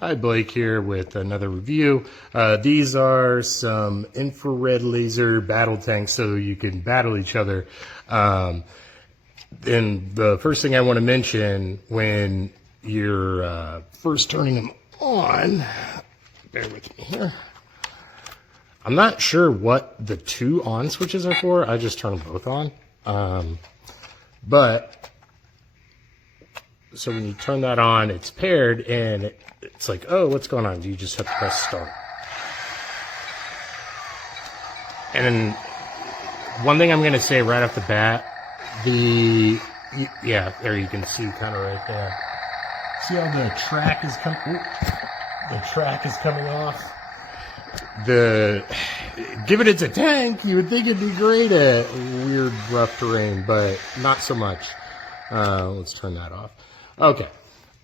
Hi, Blake here with another review. These are some infrared laser battle tanks so you can battle each other. And the first thing I want to mention when you're first turning them on, bear with me here. I'm not sure what the two on switches are for. I just turn them both on. So when you turn that on, it's paired, and it's like, oh, what's going on? You just have to press start. And then one thing I'm going to say right off the bat, yeah, there you can see kind of right there. See how the track is coming? The track is coming off. Given it's a tank, you would think it'd be great at weird, rough terrain, but not so much. Let's turn that off. Okay,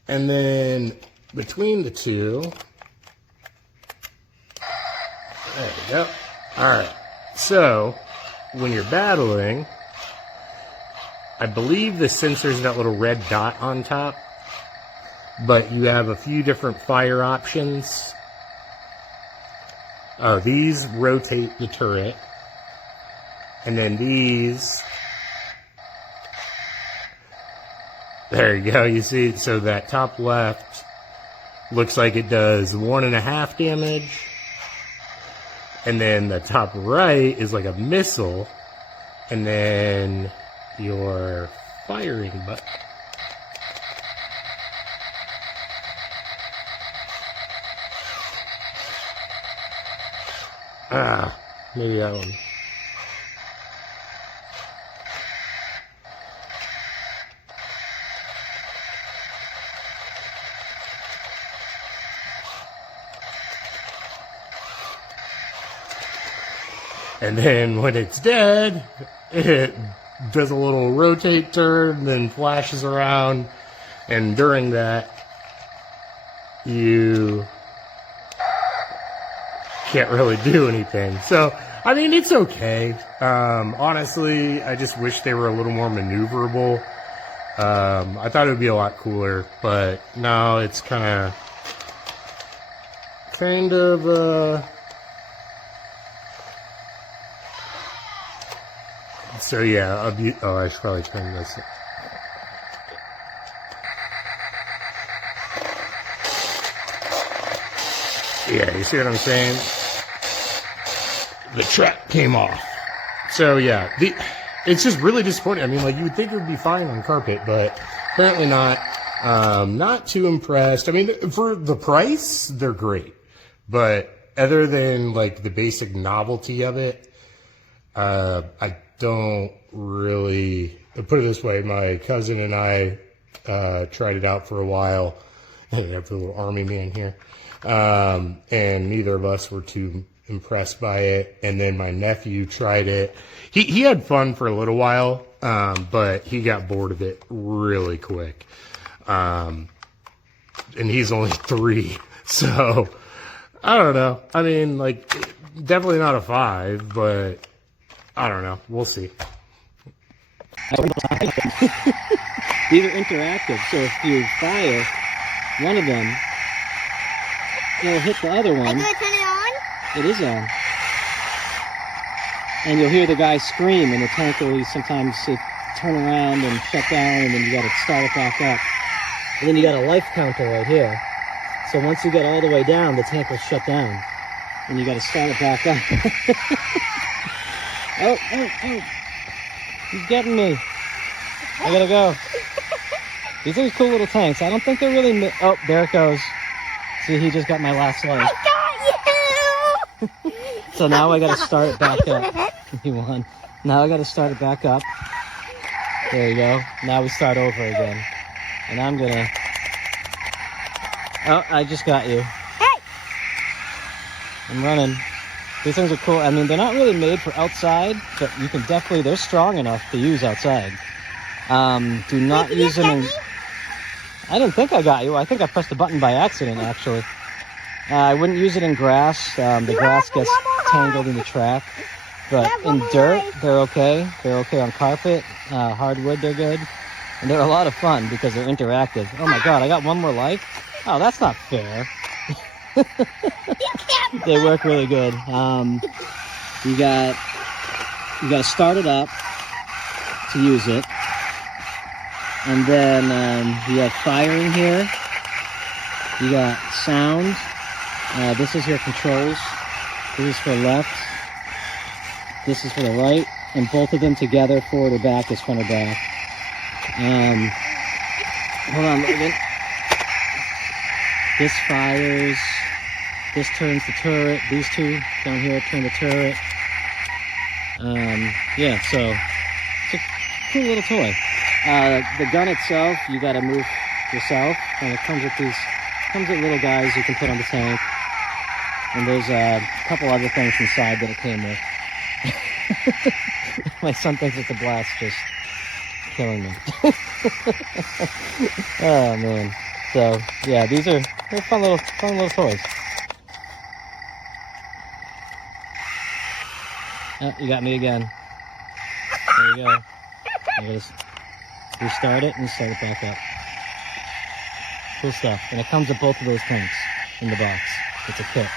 and then between the two, there we go. All right, so when you're battling, I believe the sensor's that little red dot on top, but you have a few different fire options. These rotate the turret, and then these, there you go, you see, so that top left looks like it does 1.5 damage, and then the top right is like a missile, and then your firing button. Maybe that one. And then when it's dead, it does a little rotate turn, then flashes around, and during that, you can't really do anything. So, I mean, it's okay. Honestly, I just wish they were a little more maneuverable. I thought it would be a lot cooler, but no, it's kind of, so yeah, I should probably turn this. Yeah, you see what I'm saying? The track came off. So yeah, it's just really disappointing. I mean, like, you would think it would be fine on carpet, but apparently not. Not too impressed. I mean, for the price, they're great. But other than, like, the basic novelty of it, I don't really, put it this way, my cousin and I tried it out for a while. I have a little army man here. And neither of us were too impressed by it. And then my nephew tried it. He had fun for a little while, but he got bored of it really quick. And he's only 3, so I don't know. I mean, like, definitely not a 5, but I don't know. We'll see. These are interactive, so if you fire one of them, it'll hit the other one. Do I turn it on? It is on. And you'll hear the guy scream, and the tank will sometimes turn around and shut down, and then you gotta start it back up. And then you got a life counter right here. So once you get all the way down, the tank will shut down. And you gotta start it back up. Oh. He's getting me. I gotta go. These are cool little tanks. I don't think they're really... Oh, there it goes. See, he just got my last life. I got you! So now I gotta start it back up. He won. Now I gotta start it back up. There you go. Now we start over again. And I'm gonna... Oh, I just got you. Hey! I'm running. These things are cool. I mean, they're not really made for outside, but you can definitely... They're strong enough to use outside. Do not use them in... I didn't think I got you. I think I pressed the button by accident, actually. I wouldn't use it in grass. The grass gets tangled in the track. But in dirt, they're okay. They're okay on carpet. Hardwood, they're good. And they're a lot of fun because they're interactive. Oh my god, I got one more life? Oh, that's not fair. They work really good. You got to start it up to use it, and then you have firing here. You got sound. This is your controls. This is for left. This is for the right, and both of them together, forward or back, is front or back. Hold on, Logan. This fires. This turns the turret. These two down here turn the turret. Yeah, so it's a cool little toy. The gun itself, you got to move yourself, and it comes with little guys you can put on the tank. And there's a couple other things inside that it came with. My son thinks it's a blast, just killing me. Oh man. So yeah, they're fun little toys. Oh, you got me again. There you go. You just restart it and start it back up. Cool stuff. And it comes with both of those tanks in the box. It's a kit.